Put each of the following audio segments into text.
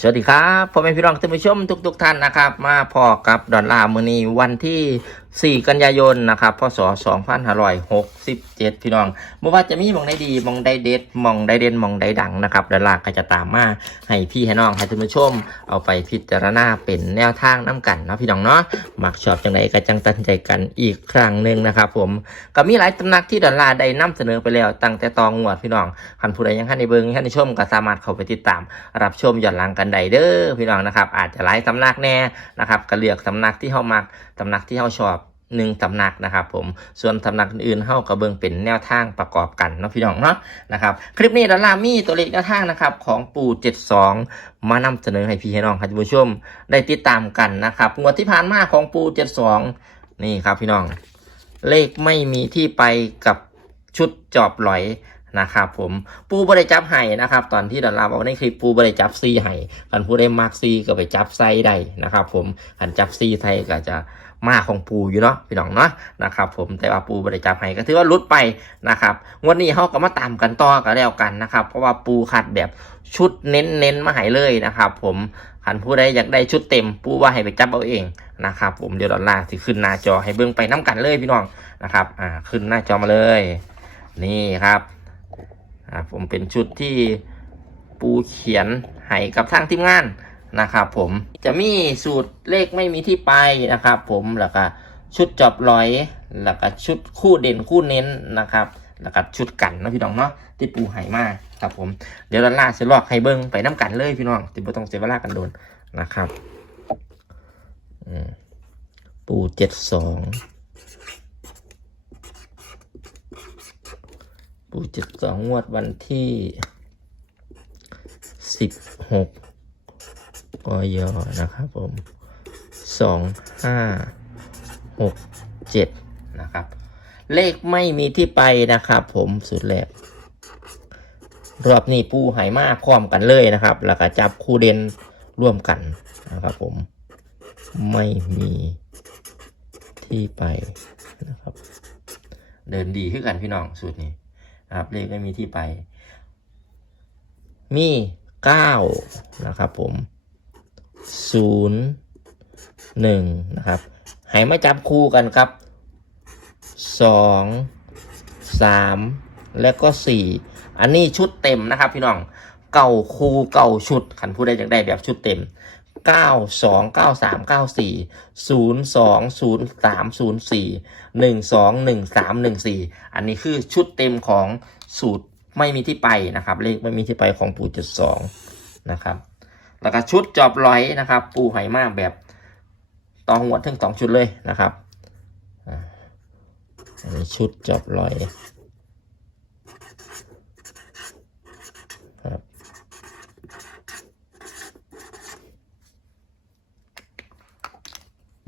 สวัสดีครับพ่อแม่พี่น้องท่านผู้ชมทุกๆทท่านนะครับ มาพอกับดอลลาร์มือนีวันที่ 4 กันยายนนะครับพศ2567 พี่น้องเมื่อว่าจะมีมองได้ดีมองได้เด็ดมองได้เด่นมองได้ดังนะครับดอลลาร์ก็จะตามมาให้พี่ให้น้องให้ท่านผู้ชม เอาไปพิจารณาเป็นแนวทางน้กันนะพี่น้องเนาะมักชอบจังไดก็จังตัดใจกันอีกครั้งหนึ่งนะครับผมก็มีหลายตำหนักที่ดอลลาร์ได้นำเสนอไปแล้วตั้งแต่ตองงวดพี่น้องคันผู้ใดยังท่านในเบิงท่านในชมก็สามารถเข้าไปติดตาม รับชมย้อนหลังกันได้เด้อพี่น้องนะครับอาจจะหลายสำหนักแน่นะครับก็เลือกสำนักที่เฮามักสำหนักที่เฮาชอบ หนึ่งสำนักนะครับผมส่วนสำนักอื่นๆเฮาก็เบิ่งเป็นแนวทางประกอบกันเนาะพี่น้องเนาะนะครับคลิปนี้ดอลลาร์มีตัวเลขแนวทางนะครับของปู่72 มานำเสนอให้พี่ให้น้องครับท่านผู้ชมได้ติดตามกันนะครับงวดที่ผ่านมาของปู่72 นี่ครับพี่น้อง เลขไม่มีที่ไปกับชุดจอบหลอยนะครับผมปูบริจับไห้นะครับ ตอนที่ดอลลาร์บอกในคลิปปูบริจับซีไห้คันผู้ได้มากซีก็ไปจับไซได้นะครับ ผมคันจับซีไทยก็จะ มาของปูอยู่เนาะพี่น้องเนาะนะครับผมแต่ว่าปูบริจับไห้ก็ถือว่าลุดไปนะครับงวันนี้เขาก็มาตามกันต่อกันแล้วกันนะครับ เพราะว่าปูขัดแบบชุดเน้นเน้นๆมาให้เลยนะครับ ผมคันผู้ใดอยากได้ชุดเต็มปูว่าให้ไปจับเอาเองนะครับ ผมเดี๋ยวดอลลาร์สิขึ้นหน้าจอให้เบิ่งไปน้กันเลยพี่น้องนะครับอ่าขึ้นหน้าจอมาเลย นี่ครับอ่าผมเป็นชุดที่ปูเขียนให้กับทางทีมงาน นะครับผมจะมีสูตรเลขไม่มีที่ไปนะครับผมแล้วก็ชุดจอบร้อยแล้วก็ชุดคู่เด่นคู่เน้นนะครับแล้วก็ชุดกันนะพี่น้องเนาะที่ปูให้มากครับผมเดี๋ยวดอลลาร์จะลอกให้เบิ้งไปน้ำกันเลยพี่น้องติบ่ต้องเสียเวลากันโดนนะครับปูเจ็ดสองปูเจ็ดสองงวดวันที่สิบหก กยนะครับผมสองห้าหกเจ็ดนะครับ เลขไม่มีที่ไปนะครับ ผมสุดแรกรอบนี้ปูหายมาพร้อมกันเลยนะครับ แล้วก็จับคู่เด่นร่วมกันนะครับ ผมไม่มีที่ไปนะครับ เดินดีขึ้นกันพี่น้องสูตรนี้นะครับเลขไม่มีที่ไป มีเก้านะครับ ผม ศูนย์หนึ่งนะครับให้มาจับคู่กันครับสองสามและก็สี่อันนี้ชุดเต็มนะครับพี่น้องเก่าคู่เก่าชุดขันผู้ใดอยากได้แบบชุดเต็มเก้าสองเก้าสามเก้าสี่ศูนย์สองศูนย์สามศูนย์สี่หนึ่งสองหนึ่งสามหนึ่งสี่อันนี้คือชุดเต็มของสูตรไม่มีที่ไปนะครับ เลขไม่มีที่ไปของปู่เจ็ดสองนะครับ แล้วก็ชุดจอบร้อยนะครับ ปูไหมากแบบตองหัวทั้งสองชุดเลยนะครับอันนี้ชุดจอบร้อยครับ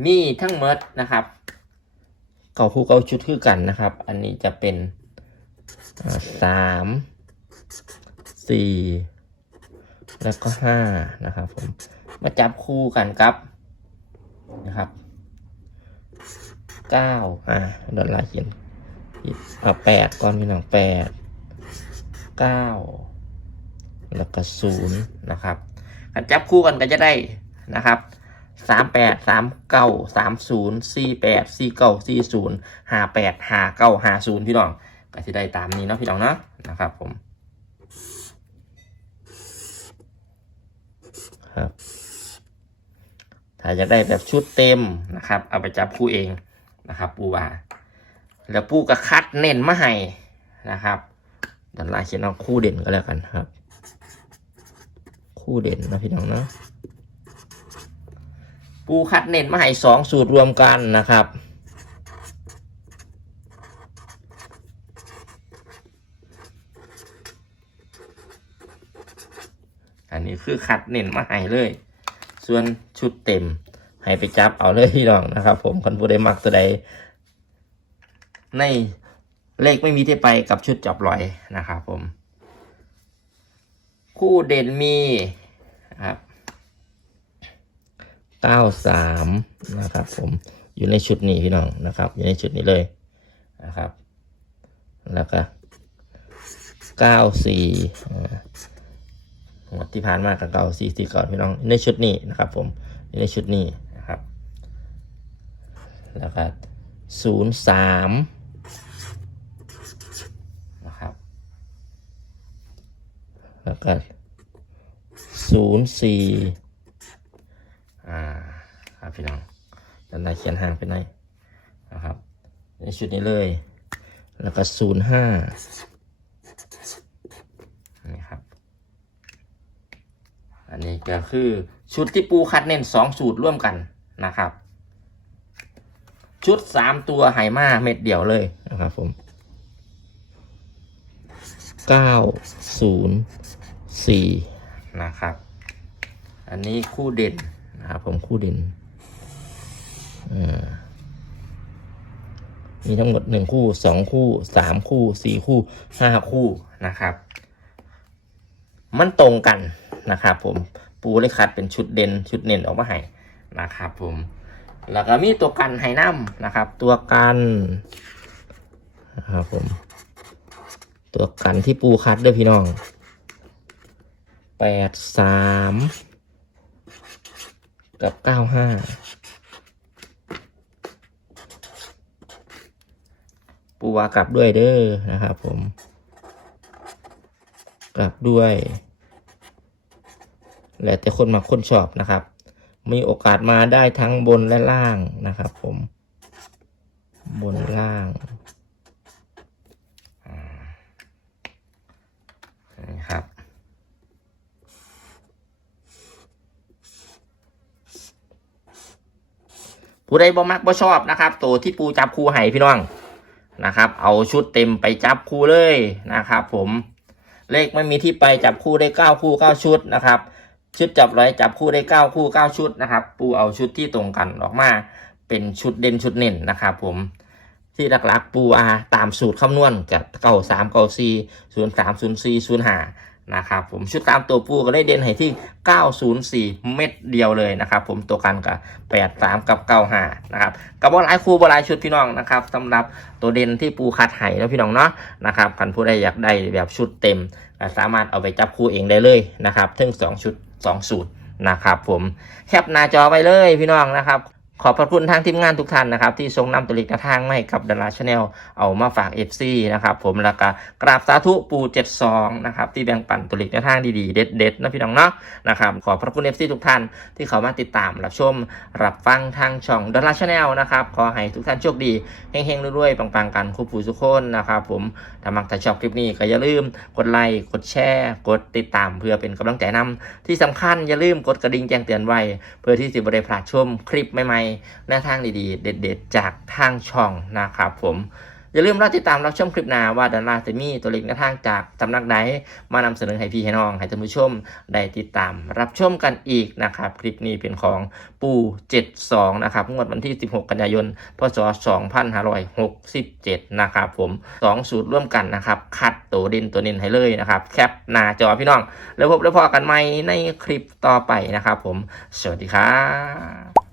มีทั้งหมดนะครับเก่าคู่เก่าชุดคือกันนะครับ อันนี้จะเป็นสามสี่ แล้วก็ห้านะครับผมมาจับคู่กันครับนะครับเก้าอ่าดอลลาร์เขียนผิดเอาแปดก่อนพี่น้องแปดเก้าแล้วก็ศูนย์นะครับการจับคู่กันก็จะได้นะครับสามแปดสามเก้าสามศูนย์สี่แปดสี่เก้าสี่ศูนย์ห้าแปดห้าเก้าห้าศูนย์พี่น้องก็จะได้ตามนี้เนาะพี่น้องเนาะนะครับผม ครับ ถ้าจะได้แบบชุดเต็มนะครับ เอาไปจับคู่เองนะครับ ปูว่าแล้วปูก็คัดเน้นมาให้นะครับดอลลาร์เขียนเอาคู่เด่นก็แล้วกันครับ คู่เด่นนะพี่น้องเนาะปูคัดเน้นมาให้สองสูตรรวมกันนะครับ อันนี้คือคัดเน้นมาให้เลย ส่วนชุดเต็มให้ไปจับเอาเลยพี่น้องนะครับ ผมคนผู้ใดมักตัวใดในเลขไม่มีที่ไปกับชุดจับลอยนะครับผม คู่เด่นมีครับเก้าสามนะครับ ผมอยู่ในชุดนี้พี่น้องนะครับ อยู่ในชุดนี้เลยนะครับ แล้วก็เก้าสี่ งวดที่ผ่านมากับเก่าสี่สี่เก่าพี่น้องในชุดนี้นะครับผมในชุดนี้นะครับ แล้วก็ศูนย์สามนะครับ แล้วก็ศูนย์สี่อ่าครับพี่น้องดันได้เขียนห่างไปหน่อยนะครับ ในชุดนี้เลย แล้วก็ศูนย์ห้านี่ครับ อันนี้ ก็คือชุดที่ปูคัดเน้นสองสูตรร่วมกันนะครับ ชุดสามตัวไหมาเม็ดเดียวเลยนะครับผมเก้าศูนย์สี่นะครับ อันนี้คู่เด่นนะครับผมคู่เด่นมีทั้งหมดหนึ่งคู่สองคู่สามคู่สี่คู่ห้าคู่นะครับ มันตรงกันนะครับผม ปูเลยคัดเป็นชุดเด่นชุดเน่นออกมาให้นะครับผม แล้วก็มีตัวกันไฮน้ำนะครับ ตัวกันนะครับผม ตัวกันที่ปูคัดด้วยพี่น้องแปดสามกับเก้าห้าปูวากลับด้วยเด้อนะครับผม กลับด้วย แล้วแต่คนมาคนชอบนะครับ มีโอกาสมาได้ทั้งบนและล่างนะครับ ผม บนล่างนี่ครับผู้ใดบ่มักบ่ชอบนะครับ ตัวที่ปูจับคู่ให้พี่น้องนะครับ เอาชุดเต็มไปจับคู่เลยนะครับ ผมเลขไม่มีที่ไปจับคู่ได้เก้าคู่เก้าชุดนะครับ ชุดจับร้อยจับคู่ได้เก้าคู่เก้าชุดนะครับ ปูเอาชุดที่ตรงกันออกมา เป็นชุดเด่นชุดเน่นนะครับผมที่หลักๆปูอาตามสูตรคำนวณจับเก้าสามเก้าสี่ศูนย์สามศูนย์สี่ศูนย์ห้า นะครับผมชุดตามตัวปูก็ได้เด่นให้ที่เก้าศูนย์สี่เม็ดเดียวเลยนะครับผมตัวกันกับแปดสามกับเก้าห้านะครับกับบอลหลายคู่บลหลายชุดพี่น้องนะครับสำหรับตัวเด่นที่ปูคัดไห้แล้วพี่น้องเนาะนะครับคันผู้ใดอยากได้แบบชุดเต็มสามารถเอาไปจับคู่เองได้เลยนะครับทั้งสองชุดสองสูตรนะครับผมแคปหน้าจอไปเลยพี่น้องนะครับ ขอบพระคุณทางทีมงานทุกท่านนะครับ ที่ทรงนำตัวเลขทางมาให้กับดาราชาแนลเอามาฝาก FC นะครับผมแล้วก็กราบสาธุปู72นะครับที่แบ่งปันตัวเลขทางดีๆ เด็ดๆนะพี่น้องเนาะนะครับขอบพระคุณ FC ทุกท่านที่เขามาติดตามรับชม รับฟังทางช่องดาราชาแนลนะครับขอให้ทุกท่านโชคดีเฮงๆรวยๆปังๆกันคู่ผู้สุขคนนะครับผมถ้ามักถ้าชอบคลิปนี้ก็อย่าลืมกดไลค์กดแชร์กดติดตามเพื่อเป็นกำลังใจนำที่สำคัญอย่าลืมกดกระดิ่งแจ้งเตือนไว้ เพื่อที่จะบริพลาดชมคลิปใหม่ๆแนวทางดีๆ เด็ดๆ จากทางช่องนะครับผมอย่าลืมรอติดตามรับชมคลิปหน้าว่าดาราจะมีตัวเล็กแนวทางจากสำนักไหนมานำเสนอให้พี่ให้น้อง ให้ท่านผู้ชมได้ติดตามรับชมกันอีกนะครับ คลิปนี้เป็นของปู72 นะครับงวดวันที่ 16 กันยายน พศ 2567 นะครับผม 2 สูตรร่วมกันนะครับ คัดตัวด่นตัวเน้นให้เลยนะครับ แคปหน้าจอพี่น้อง แล้วพบแล้วพอกันใหม่ในคลิปต่อไปนะครับผม สวัสดีครับ